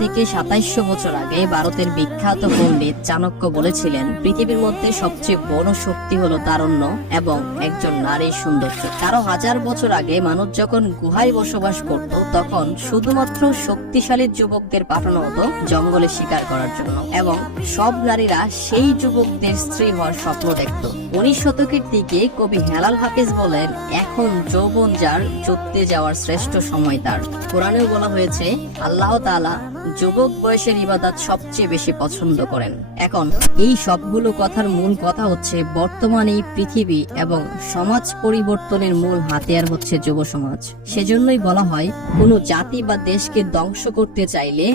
থেকে 2700 বছর আগে ভারতের বিখ্যাত পণ্ডিত চাণক্য বলেছিলেন, পৃথিবীর মধ্যে সবচেয়ে বড় শক্তি হলো তারুণ্য এবং একজন নারীর সৌন্দর্য। কারো 1000 বছর আগে মানুষ যখন গুহায় বসবাস করত, তখন শুধুমাত্র শক্তিশালী যুবকদের পাঠানো হতো জঙ্গলে শিকার করার জন্য, এবং সব নারীরা সেই যুবকদের স্ত্রী হওয়ার স্বপ্ন দেখত। 19 শতকের দিকে কবি হেলাল হাফিজ বলেন, এখন যৌবন যার, যুদ্ধে যাওয়ার শ্রেষ্ঠ সময় তার। কোরআনেও বলা হয়েছে, আল্লাহ তাআলা যুবক বয়সের ইবাদত সবচেয়ে বেশি পছন্দ করেন। এখন এই সবগুলো কথার মূল কথা হচ্ছে, বর্তমান এই পৃথিবী এবং সমাজ পরিবর্তনের মূল হাতিয়ার হচ্ছে যুব সমাজ। সেজন্যই বলা হয়, কোনো জাতি বা দেশকে ধ্বংস করতে চাইলে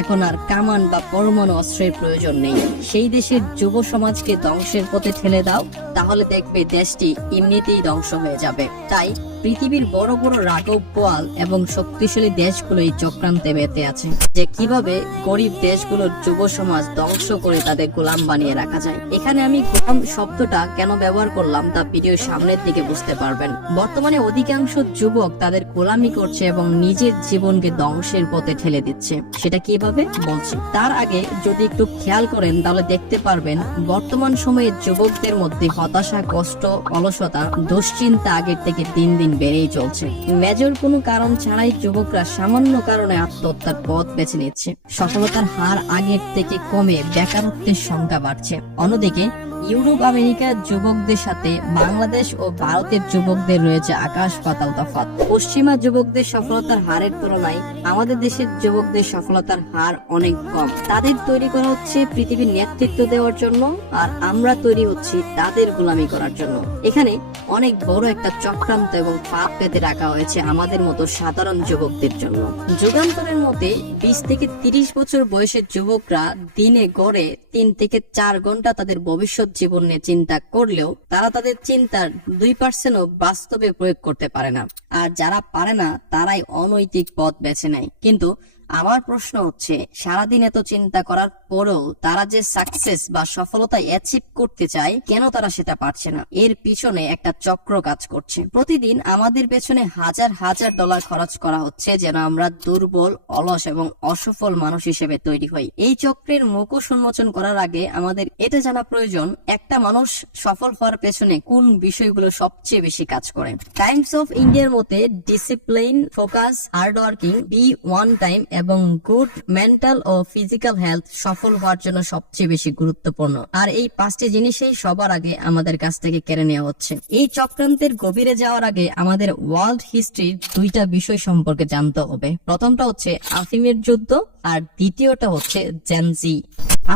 এখন আর কামান বা পরমাণু অস্ত্রের প্রয়োজন নেই। সেই দেশের যুব সমাজকে ধ্বংসের পথে ঠেলে দাও, তাহলে দেখবে দেশটি এমনিতেই ধ্বংস হয়ে যাবে। তাই পৃথিবীর বড় বড় রাঘব বোয়াল এবং শক্তিশালী দেশগুলো এই চক্রান্তে মেতে আছে, যে কিভাবে গরিব দেশগুলোর যুব সমাজ ধ্বংস করে তাদের গোলাম বানিয়ে রাখা যায়। এখানে আমি গোলাম শব্দটা কেন ব্যবহার করলাম তা ভিডিওর সামনের দিকে বুঝতে পারবেন। বর্তমানে অধিকাংশ যুবক তাদের গোলামি করছে এবং নিজের জীবনকে ধ্বংসের পথে ঠেলে দিচ্ছে। সেটা কিভাবে বলছি, তার আগে যদি একটু খেয়াল করেন তাহলে দেখতে পারবেন, বর্তমান সময়ে যুবকদের মধ্যে হতাশা, কষ্ট, অলসতা, দুশ্চিন্তা আগের থেকে দিন দিন বেড়েই চলছে। মেজর কোনো কারণ ছাড়াই যুবকরা সামান্য কারণে আত্মহত্যার পথ বেছে নিচ্ছে। সফলতার হার আগের থেকে কমে বেকারত্বের সংখ্যা বাড়ছে। অন্যদিকে ইউরোপ আমেরিকার যুবকদের সাথে বাংলাদেশ ও ভারতের যুবকদের রয়েছে আকাশ পাতাল তফাৎ। পশ্চিমা যুবকদের সফলতার হারের তুলনায় আমাদের দেশের যুবকদের সফলতার হার অনেক কম। তাদের তৈরি করা হচ্ছে পৃথিবীর নেতৃত্ব দেওয়ার জন্য, আর আমরা তৈরি হচ্ছি তাদের গোলামি করার জন্য। এখানে অনেক বড় একটা চক্রান্ত এবং ফাঁদ পেতে রাখা হয়েছে আমাদের মতো সাধারণ যুবকদের জন্য। যুগান্তরের মতে 20 থেকে 30 বছর বয়সের যুবকরা দিনে গড়ে 3 থেকে 4 ঘন্টা তাদের ভবিষ্যৎ জীবন নিয়ে চিন্তা করলেও তারা তাদের চিন্তার 2%ও বাস্তবে প্রয়োগ করতে পারে না। আর যারা পারে না তারাই অনৈতিক পথ বেছে নেয়। কিন্তু আমার প্রশ্ন হচ্ছে, সারাদিন এত চিন্তা করার পরেও তারা যে সাকসেস বা সফলতা অ্যাচিভ করতে চায়, কেন তারা সেটা পারছে না? এর পিছনে একটা চক্র কাজ করছে। প্রতিদিন আমাদের পেছনে হাজার হাজার ডলার খরচ করা হচ্ছে যেন আমরা দুর্বল, অলস এবং অসফল মানুষ হিসেবে তৈরি হই। এই চক্রের মুখোশ উন্মোচন করার আগে আমাদের এটা জানা প্রয়োজন, একটা মানুষ সফল হওয়ার পেছনে কোন বিষয়গুলো সবচেয়ে বেশি কাজ করে। টাইমস অফ ইন্ডিয়ার মতে discipline, focus, hard working, be on time এবং গুড মেন্টাল ও ফিজিক্যাল হেলথ সফল হওয়ার জন্য সবচেয়ে বেশি গুরুত্বপূর্ণ। আর এই 5টি জিনিসই সবার আগে আমাদের কাছ থেকে কেড়ে নেওয়া হচ্ছে। এই চক্রান্তের গভীরে যাওয়ার আগে আমাদের ওয়ার্ল্ড হিস্ট্রির 2টা বিষয় সম্পর্কে জানতে হবে। প্রথমটা হচ্ছে আফিমের যুদ্ধ, আর দ্বিতীয়টা হচ্ছে জেনজি।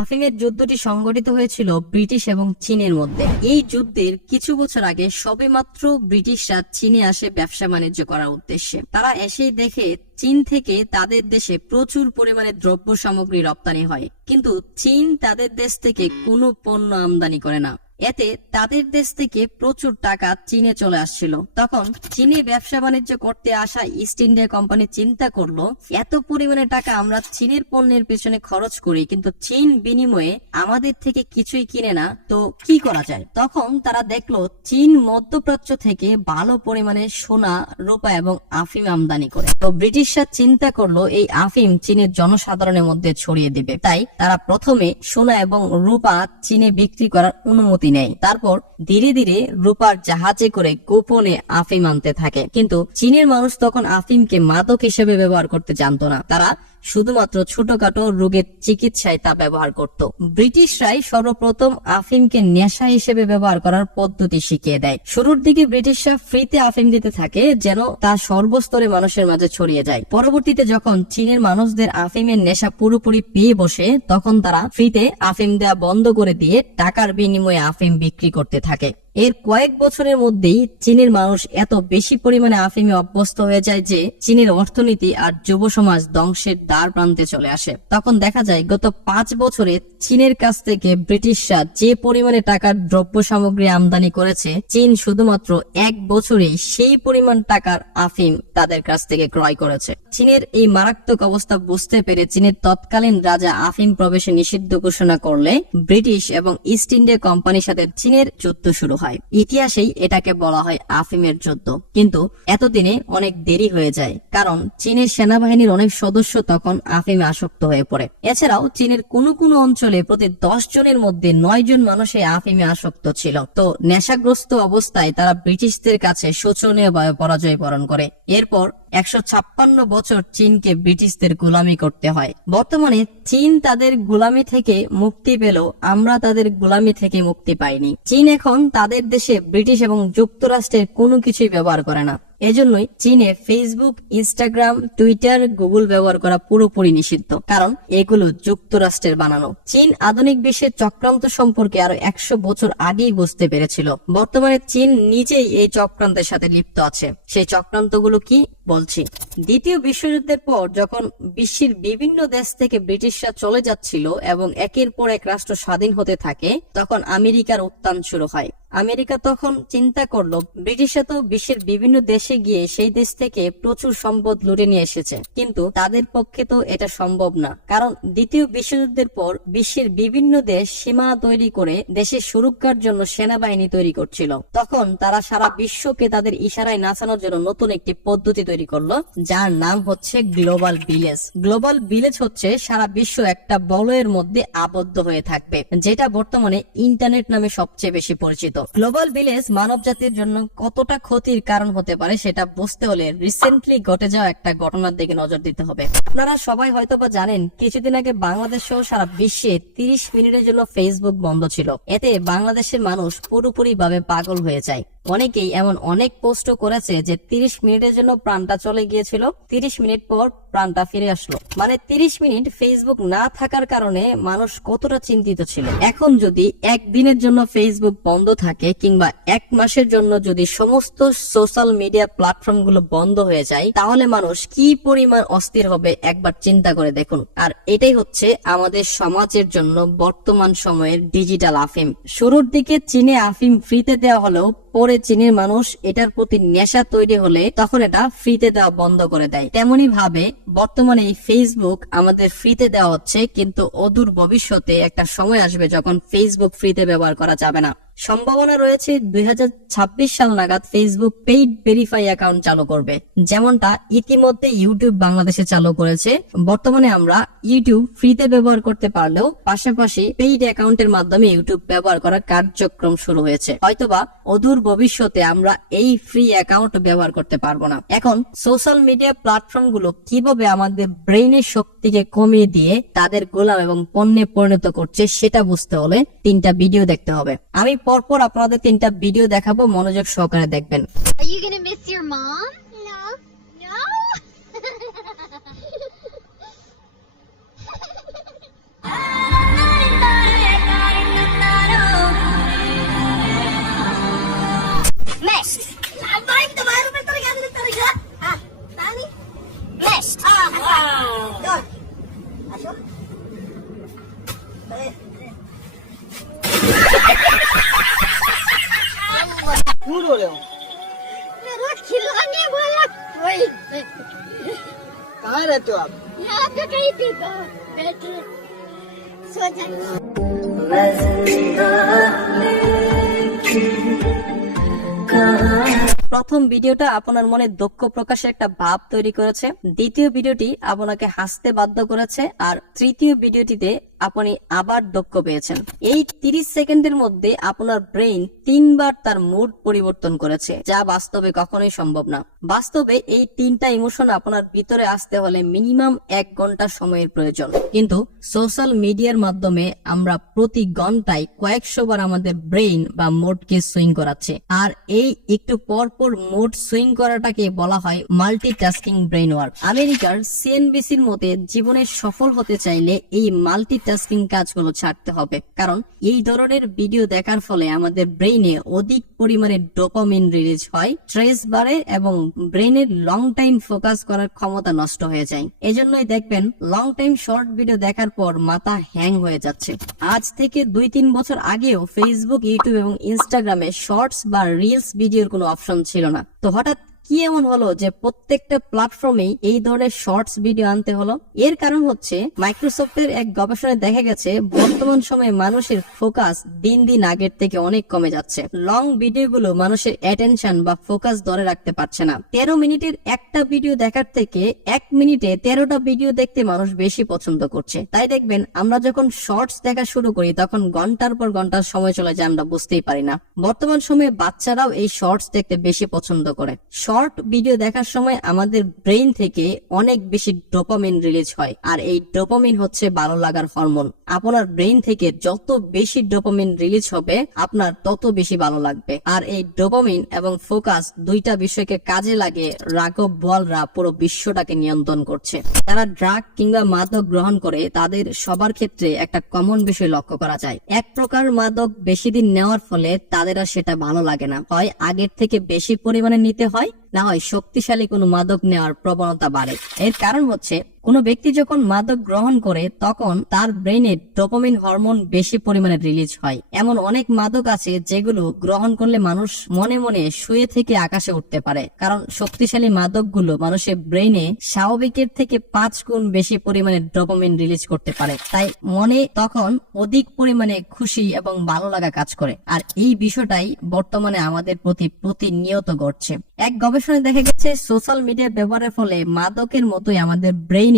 আফিমের যুদ্ধটি সংগঠিত হয়েছিল ব্রিটিশ এবং চীনের মধ্যে। এই যুদ্ধের কিছু বছর আগে সবেমাত্র ব্রিটিশরা চীনে আসে ব্যবসা বাণিজ্য করার উদ্দেশ্যে। তারা এসেই দেখে চীন থেকে তাদের দেশে প্রচুর পরিমাণে দ্রব্য সামগ্রী রপ্তানি হয়, কিন্তু চীন তাদের দেশ থেকে কোনো পণ্য আমদানি করে না। এতে তাদের দেশ থেকে প্রচুর টাকা চীনে চলে আসছিল। তখন চীনে ব্যবসা বাণিজ্য করতে আসা ইস্ট ইন্ডিয়া কোম্পানি চিন্তা করলো, এত পরিমাণে টাকা আমরা চীনের পণ্যের পেছনে খরচ করি, কিন্তু চীন বিনিময়ে আমাদের থেকে কিছুই কিনে না, তো কি করা যায়? তখন তারা দেখলো চীন মধ্যপ্রাচ্য থেকে ভালো পরিমাণে সোনা, রূপা এবং আফিম আমদানি করে। তো ব্রিটিশরা চিন্তা করলো এই আফিম চীনের জনসাধারণের মধ্যে ছড়িয়ে দিবে। তাই তারা প্রথমে সোনা এবং রূপা চীনে বিক্রি করার অনুমতি নেয়। তারপর ধীরে ধীরে রূপার জাহাজে করে গোপনে আফিম আনতে থাকে। কিন্তু চীনের মানুষ তখন আফিমকে মাদক হিসেবে ব্যবহার করতে জানতো না। তারা শুধুমাত্র ছোটখাটো রোগের চিকিৎসায় তা ব্যবহার করত। ব্রিটিশরাই সর্বপ্রথম আফিমকে নেশা হিসেবে ব্যবহার করার পদ্ধতি শিখিয়ে দেয়। শুরুর দিকে ব্রিটিশরা ফ্রিতে আফিম দিতে থাকে যেন তা সর্বস্তরে মানুষের মাঝে ছড়িয়ে যায়। পরবর্তীতে যখন চীনের মানুষদের আফিমের নেশা পুরোপুরি পেয়ে বসে, তখন তারা ফ্রিতে আফিম দেওয়া বন্ধ করে দিয়ে টাকার বিনিময়ে আফিম বিক্রি করতে থাকে। এর কয়েক বছরের মধ্যেই চীনের মানুষ এত বেশি পরিমাণে আফিমে অভ্যস্ত হয়ে যায় যে চীনের অর্থনীতি আর যুব সমাজ ধ্বংসের দ্বার প্রান্তে চলে আসে। তখন দেখা যায় গত 5 বছরে চীনের কাছ থেকে ব্রিটিশরা যে পরিমাণে টাকার দ্রব্য সামগ্রী আমদানি করেছে, চীন শুধুমাত্র 1 বছরে সেই পরিমাণ টাকার আফিম তাদের কাছ থেকে ক্রয় করেছে। চীনের এই মারাত্মক অবস্থা বুঝতে পেরে চীনের তৎকালীন রাজা আফিম প্রবেশে নিষিদ্ধ ঘোষণা করলে ব্রিটিশ এবং ইস্ট ইন্ডিয়া কোম্পানির সাথে চীনের যুদ্ধ শুরু হয়। হয়। ইতিহাসেই এটাকে বলা হয় আফিমের যুদ্ধ। কিন্তু এতদিনে অনেক দেরি হয়ে যায়, কারণ চীনের সেনাবাহিনীর অনেক সদস্য তখন আফিমে আসক্ত হয়ে পড়ে। এছাড়াও চীনের কোনো কোনো অঞ্চলে প্রতি 10 জনের মধ্যে 9 জন মানুষ এই আফিমে আসক্ত ছিল। তো নেশাগ্রস্ত অবস্থায় তারা ব্রিটিশদের কাছে শোচনীয়ভাবে পরাজয় বরণ করে। এরপর 156 বছর চীনকে ব্রিটিশদের গোলামি করতে হয়। বর্তমানে চীন তাদের গোলামি থেকে মুক্তি পেলেও আমরা তাদের গোলামি থেকে মুক্তি পাইনি। চীন এখন তাদের দেশে ব্রিটিশ এবং যুক্তরাষ্ট্রের কোনো কিছুই ব্যবহার করে না। এজন্যই চীনে ফেসবুক, ইনস্টাগ্রাম, টুইটার, গুগল ব্যবহার করা পুরোপুরি নিষিদ্ধ, কারণ এগুলো যুক্তরাষ্ট্রের বানানো। চীন আধুনিক বিশ্বের চক্রান্ত সম্পর্কে আরো 100 বছর আগেই বুঝতে পেরেছিল। বর্তমানে চীন নিজেই এই চক্রান্তের সাথে লিপ্ত আছে। সেই চক্রান্তগুলো কি বলছি। দ্বিতীয় বিশ্বযুদ্ধের পর যখন বিশ্বের বিভিন্ন দেশ থেকে ব্রিটিশরা চলে যাচ্ছিল এবং একের পর এক রাষ্ট্র স্বাধীন হতে থাকে, তখন আমেরিকার উত্থান শুরু হয়। আমেরিকা তখন চিন্তা করলো, ব্রিটিশরা তো বিশ্বের বিভিন্ন দেশে গিয়ে সেই দেশ থেকে প্রচুর সম্পদ লুটে নিয়ে এসেছে, কিন্তু তাদের পক্ষে তো এটা সম্ভব না, কারণ দ্বিতীয় বিশ্বযুদ্ধের পর বিশ্বের বিভিন্ন দেশ সীমানা তৈরি করে দেশের সুরক্ষার জন্য সেনাবাহিনী তৈরি করছিল। তখন তারা সারা বিশ্বকে তাদের ইশারায় নাচানোর জন্য নতুন একটি পদ্ধতি তৈরি করলো, যার নাম হচ্ছে গ্লোবাল ভিলেজ। গ্লোবাল ভিলেজ হচ্ছে সারা বিশ্ব একটা বলয়ের মধ্যে আবদ্ধ হয়ে থাকবে, যেটা বর্তমানে ইন্টারনেট নামে সবচেয়ে বেশি পরিচিত। গ্লোবাল ভিলেজ মানব জাতির জন্য কতটা ক্ষতির কারণ হতে পারে সেটা বুঝতে হলে রিসেন্টলি ঘটে যাওয়া একটা ঘটনার দিকে নজর দিতে হবে। আপনারা সবাই হয়তোবা জানেন, কিছুদিন আগে বাংলাদেশ সহ সারা বিশ্বে 30 মিনিটের জন্য ফেসবুক বন্ধ ছিল। এতে বাংলাদেশের মানুষ পুরোপুরি ভাবে পাগল হয়ে যায়। অনেকেই এমন অনেক পোস্টও করেছে যে 30 মিনিটের জন্য প্রাণটা চলে গিয়েছিল, 30 মিনিট পর প্রাণটা ফিরে আসলো। মানে 30 মিনিট ফেসবুক না থাকার কারণে মানুষ কতটা চিন্তিত ছিল। এখন যদি একদিনের জন্য ফেসবুক বন্ধ থাকে কিংবা 1 মাসের জন্য যদি সমস্ত সোশ্যাল মিডিয়া প্ল্যাটফর্ম গুলো বন্ধ হয়ে যায়, তাহলে মানুষ কি পরিমাণ অস্থির হবে একবার চিন্তা করে দেখুন। আর এটাই হচ্ছে আমাদের সমাজের জন্য বর্তমান সময়ের ডিজিটাল আফিম। শুরুর দিকে চীনে আফিম ফ্রিতে দেওয়া হলেও পরে চীনের মানুষ এটার প্রতি নেশা তৈরি হলে তখন এটা ফ্রিতে দেওয়া বন্ধ করে দেয়। তেমনি ভাবে বর্তমানে এই ফেসবুক আমাদের ফ্রিতে দেওয়া হচ্ছে, কিন্তু অদূর ভবিষ্যতে একটা সময় আসবে যখন ফেসবুক ফ্রিতে ব্যবহার করা যাবে না। সম্ভাবনা রয়েছে 2026 সাল নাগাদ ফেসবুক পেইড ভেরিফাই অ্যাকাউন্ট চালু করবে, যেমনটা ইতিমধ্যে ইউটিউব বাংলাদেশে চালু করেছে। বর্তমানে আমরা ইউটিউব ফ্রিতে ব্যবহার করতে পারলেও পাশাপাশি পেইড অ্যাকাউন্টের মাধ্যমে ইউটিউব ব্যবহার করার কার্যক্রম শুরু হয়েছে। হয়তোবা অদূর ভবিষ্যতে আমরা এই ফ্রি অ্যাকাউন্ট ব্যবহার করতে পারবো না। এখন সোশ্যাল মিডিয়া প্ল্যাটফর্ম গুলো কিভাবে আমাদের ব্রেইনের শক্তিকে কমিয়ে দিয়ে তাদের গোলাম এবং পণ্যে পরিণত করছে সেটা বুঝতে হলে 3টা ভিডিও দেখতে হবে। আমি পরপর আপনাদের 3টা ভিডিও দেখাবো, মনোযোগ সহকারে দেখবেন। Are you gonna miss your mom? No. No? Meshed. Abang, tabahan mo talaga talaga. Ah, Nani? Meshed. Ah, wow. Good. Asyo? झूठ हो रहे हो। मेरा खिलौने वाला कोई कहाँ रहते हो आप? यहाँ पे कहीं भी बैठे सो जाए। প্রথম ভিডিওটা আপনার মনে দুঃখ প্রকাশের একটা ভাব তৈরি করেছে, দ্বিতীয় ভিডিওটি আপনাকে হাসতে বাধ্য করেছে, আর তৃতীয় ভিডিওটিতে আপনি আবার দুঃখ পেয়েছেন। এই 30 সেকেন্ডের মধ্যে আপনার ব্রেইন 3 বার তার মুড পরিবর্তন করেছে, যা বাস্তবে কখনোই সম্ভব না। বাস্তবে এই 3টা ইমোশন আপনার ভিতরে আসতে হলে মিনিমাম 1 ঘন্টা সময়ের প্রয়োজন, কিন্তু সোশ্যাল মিডিয়ার মাধ্যমে আমরা প্রতি ঘন্টায় কয়েকশো বার আমাদের ব্রেইন বা মুডকে সুইং করাচ্ছে। আর এই একটু পর পর মুড সুইং করাটাকে বলা হয় মাল্টিটাস্কিং ব্রেইন ওয়ার্ক। আমেরিকার সিএনবিসির মতে জীবনে সফল হতে চাইলে এই মাল্টিটাস্কিং কাজগুলো ছাড়তে হবে, কারণ এই ধরনের ভিডিও দেখার ফলে আমাদের ব্রেইনে অধিক পরিমাণে ডোপামিন রিলিজ হয়, স্ট্রেস বাড়ে এবং ব্রেইনের লং টাইম ফোকাস করার ক্ষমতা নষ্ট হয়ে যায়। এজন্যই দেখবেন লং টাইম শর্ট ভিডিও দেখার পর মাথা হ্যাং হয়ে যাচ্ছে। আজ থেকে 2-3 বছর আগেও ফেসবুক, ইউটিউব এবং ইনস্টাগ্রামে শর্টস বা রিলস ভিডিওর কোনো অপশন ছিল না। তো হঠাৎ কি এমন হলো যে প্রত্যেকটা প্ল্যাটফর্মে এই ধরনের শর্টস ভিডিও আনতে হলো? এর কারণ হচ্ছে মাইক্রোসফটের এক গবেষণায় দেখা গেছে বর্তমান সময়ে মানুষের ফোকাস দিন দিন আগের থেকে অনেক কমে যাচ্ছে। লং ভিডিওগুলো মানুষের অ্যাটেনশন বা ফোকাস ধরে রাখতে পারছে না। 13 মিনিটের একটা ভিডিও দেখার থেকে 1 মিনিটে 13টা ভিডিও দেখতে মানুষ বেশি পছন্দ করছে। তাই দেখবেন আমরা যখন শর্টস দেখা শুরু করি তখন ঘন্টার পর ঘন্টার সময় চলে যায়, আমরা বুঝতেই পারি না। বর্তমান সময়ে বাচ্চারাও এই শর্টস দেখতে বেশি পছন্দ করে। শর্ট ভিডিও দেখার সময় আমাদের ব্রেইন থেকে অনেক বেশি ডোপামিন রিলিজ হয়, আর এই ডোপামিন হচ্ছে ভালো লাগার হরমোন। আপনার ব্রেইন থেকে যত বেশি ডোপামিন রিলিজ হবে আপনার তত বেশি ভালো লাগবে। আর এই ডোপামিন এবং ফোকাস দুইটা বিষয়কে কাজে লাগে রাঘব বোয়ালরা পুরো বিশ্বটাকে নিয়ন্ত্রণ করছে। যারা ড্রাগ কিংবা মাদক গ্রহণ করে তাদের সবার ক্ষেত্রে একটা কমন বিষয় লক্ষ্য করা যায়। এক প্রকার মাদক বেশি দিন নেওয়ার ফলে তাদের আর সেটা ভালো লাগে না, হয় আগের থেকে বেশি পরিমাণে নিতে হয়, না হয় শক্তিশালী কোনো মাদক নেওয়ার প্রবণতা বাড়ে। এর কারণ হচ্ছে কোনো ব্যক্তি যখন মাদক গ্রহণ করে তখন তার ব্রেইনে ডোপামিন হরমোন বেশি পরিমাণে রিলিজ হয়। এমন অনেক মাদক আছে যেগুলো গ্রহণ করলে মানুষ মনে মনে শুয়ে থেকে আকাশে উঠতে পারে, কারণ শক্তিশালী মাদকগুলো মানুষের ব্রেইনে স্বাভাবিকের থেকে 5 গুণ বেশি পরিমাণে ডোপামিন রিলিজ করতে পারে। তাই মনে তখন অধিক পরিমাণে খুশি এবং ভালো লাগা কাজ করে। আর এই বিষয়টাই বর্তমানে আমাদের প্রতিনিয়ত ঘটছে। এক গবেষণায় দেখা গেছে সোশ্যাল মিডিয়া ব্যবহারের ফলে মাদকের মতোই আমাদের ব্রেইনে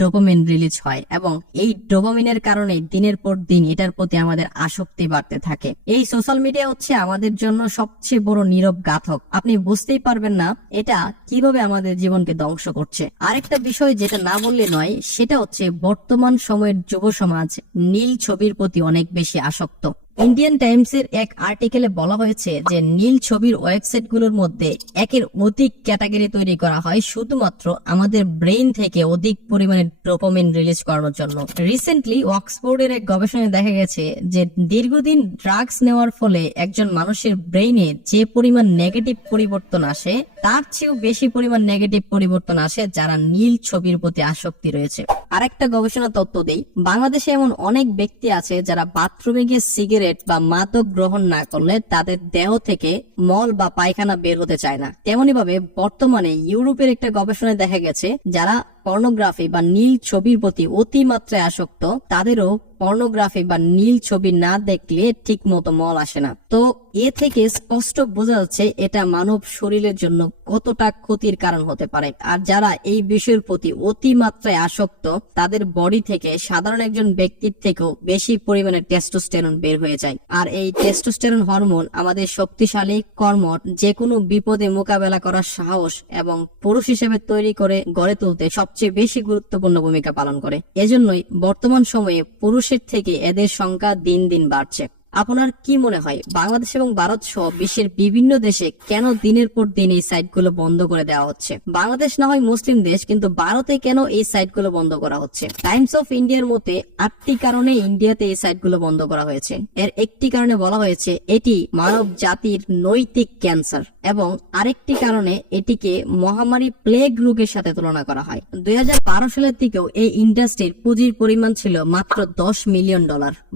ডোপামিন রিলিজ হয় এবং এই ডোপামিনের কারণে দিনের পর দিন এটার প্রতি আমাদের আসক্তি বাড়তে থাকে। এই সোশ্যাল মিডিয়া হচ্ছে আমাদের জন্য সবচেয়ে বড় নীরব ঘাতক। আপনি বুঝতেই পারবেন না এটা কিভাবে আমাদের জীবনকে ধ্বংস করছে। আরেকটা বিষয় যেটা না বললে নয় সেটা হচ্ছে বর্তমান সময়ের যুব সমাজ নীল ছবির প্রতি অনেক বেশি আসক্ত। ইন্ডিয়ান টাইমস এর এক আর্টিকেলে বলা হয়েছে যে নীল ছবির ওয়েবসাইট গুলোর মধ্যে একের অধিক ক্যাটাগরি তৈরি করা হয় শুধুমাত্র আমাদের ব্রেইন থেকে অধিক পরিমাণে ডোপামিন রিলিজ করানোর জন্য। রিসেন্টলি অক্সফোর্ডের এক গবেষণায় দেখা গেছে যে দীর্ঘদিন ড্রাগস নেওয়ার ফলে একজন মানুষের ব্রেইনে যে পরিমাণ নেগেটিভ পরিবর্তন আসে তার চেয়েও বেশি পরিমাণ নেগেটিভ পরিবর্তন আসে যারা নীল ছবির প্রতি আসক্তি রয়েছে। আরেকটা গবেষণা তথ্য দেই, বাংলাদেশে এমন অনেক ব্যক্তি আছে যারা বাথরুমে গিয়ে সিগারেট বা মাদক গ্রহণ না করলে তাদের দেহ থেকে মল বা পায়খানা বের হতে চায় না। তেমনি ভাবে বর্তমানে ইউরোপের একটা গবেষণায় দেখা গেছে যারা পর্নোগ্রাফি বা নীল ছবির প্রতি অতিমাত্রায় আসক্ত তাদেরও পর্নোগ্রাফি বা নীল ছবি না দেখলে ঠিক মতো মল আসে না। তো এ থেকে স্পষ্ট বোঝা যাচ্ছে এটা মানব শরীরের জন্য কতটা ক্ষতির কারণ হতে পারে। আর যারা এই বিষয়ের প্রতি অতিমাত্রায় আসক্ত তাদের বডি থেকে সাধারণ একজন ব্যক্তির থেকেও বেশি পরিমাণে টেস্টোস্টেরন বের হয়ে যায়। আর এই টেস্টোস্টেরন হরমোন আমাদের শক্তিশালী, কর্মঠ, যে কোনো বিপদে মোকাবেলা করার সাহস এবং পুরুষ হিসেবে তৈরি করে গড়ে তুলতে সবচেয়ে বেশি গুরুত্বপূর্ণ ভূমিকা পালন করে। এজন্যই বর্তমান সময়ে পুরুষের থেকে এদের সংখ্যা দিন দিন বাড়ছে। আপনার কি মনে হয় বাংলাদেশ এবং ভারত সহ বিশ্বের বিভিন্ন দেশে কেন দিনের পর দিন এই সাইটগুলো বন্ধ করে দেওয়া হচ্ছে? বাংলাদেশ না হয় মুসলিম দেশ, কিন্তু ভারতে কেন এই সাইটগুলো বন্ধ করা হচ্ছে? টাইমস অফ ইন্ডিয়ার মতে 8টি কারণে ইন্ডিয়াতে এই সাইটগুলো বন্ধ করা হয়েছে। এর একটি কারণে বলা হয়েছে এটি মানব জাতির নৈতিক ক্যান্সার এবং আরেকটি কারণে এটিকে মহামারী প্লেগ রোগের সাথে তুলনা করা হয়। 2012 সালের দিকেও এই ইন্ডাস্ট্রির পুঁজির পরিমাণ ছিল মাত্র $10 মিলিয়ন।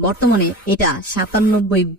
বর্তমানে এটা 97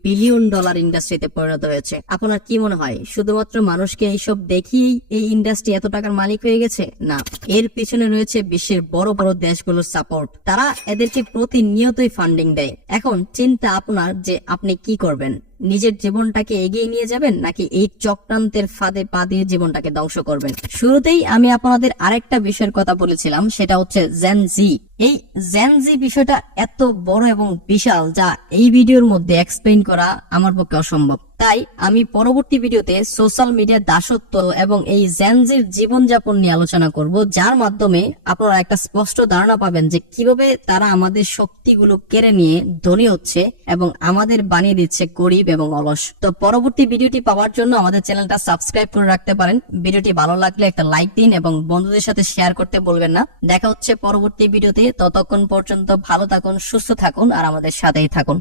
বিলিয়ন ডলার ইন্ডাস্ট্রিতে পরিণত হয়েছে। আপনার কি মনে হয় শুধুমাত্র মানুষকে এইসব দেখিয়েই এই ইন্ডাস্ট্রি এত টাকার মালিক হয়ে গেছে? না, এর পিছনে রয়েছে বিশ্বের বড় বড় দেশগুলোর সাপোর্ট। তারা এদেরকে প্রতিনিয়তই ফান্ডিং দেয়। এখন চিন্তা আপনার যে আপনি কি করবেন, নিজের জীবনটাকে এগিয়ে নিয়ে যাবেন নাকি এই চক্রান্তের ফাঁদে পা দিয়ে জীবনটাকে ধ্বংস করবেন? শুরুতেই আমি আপনাদের আরেকটা বিষয়ের কথা বলেছিলাম, সেটা হচ্ছে জেন জি। এই জেন জি বিষয়টা এত বড় এবং বিশাল যা এই ভিডিওর মধ্যে এক্সপ্লেইন করা আমার পক্ষে অসম্ভব। তাই আমি পরবর্তী ভিডিওতে সোশ্যাল মিডিয়ার দাসত্ব এবং এই জেন জির জীবনযাপন নিয়ে আলোচনা করব, যার মাধ্যমে আপনারা একটা স্পষ্ট ধারণা পাবেন যে কিভাবে তারা আমাদের শক্তিগুলো কেড়ে নিয়ে ধনী হচ্ছে এবং আমাদের বানিয়ে দিচ্ছে গরিব এবং অলস। তো পরবর্তী ভিডিওটি পাওয়ার জন্য আমাদের চ্যানেলটা সাবস্ক্রাইব করে রাখতে পারেন। ভিডিওটি ভালো লাগলে একটা লাইক দিন এবং বন্ধুদের সাথে শেয়ার করতে বলবেন না। দেখা হচ্ছে পরবর্তী ভিডিওতে। ততক্ষণ পর্যন্ত ভালো থাকুন, সুস্থ থাকুন আর আমাদের সাথেই থাকুন।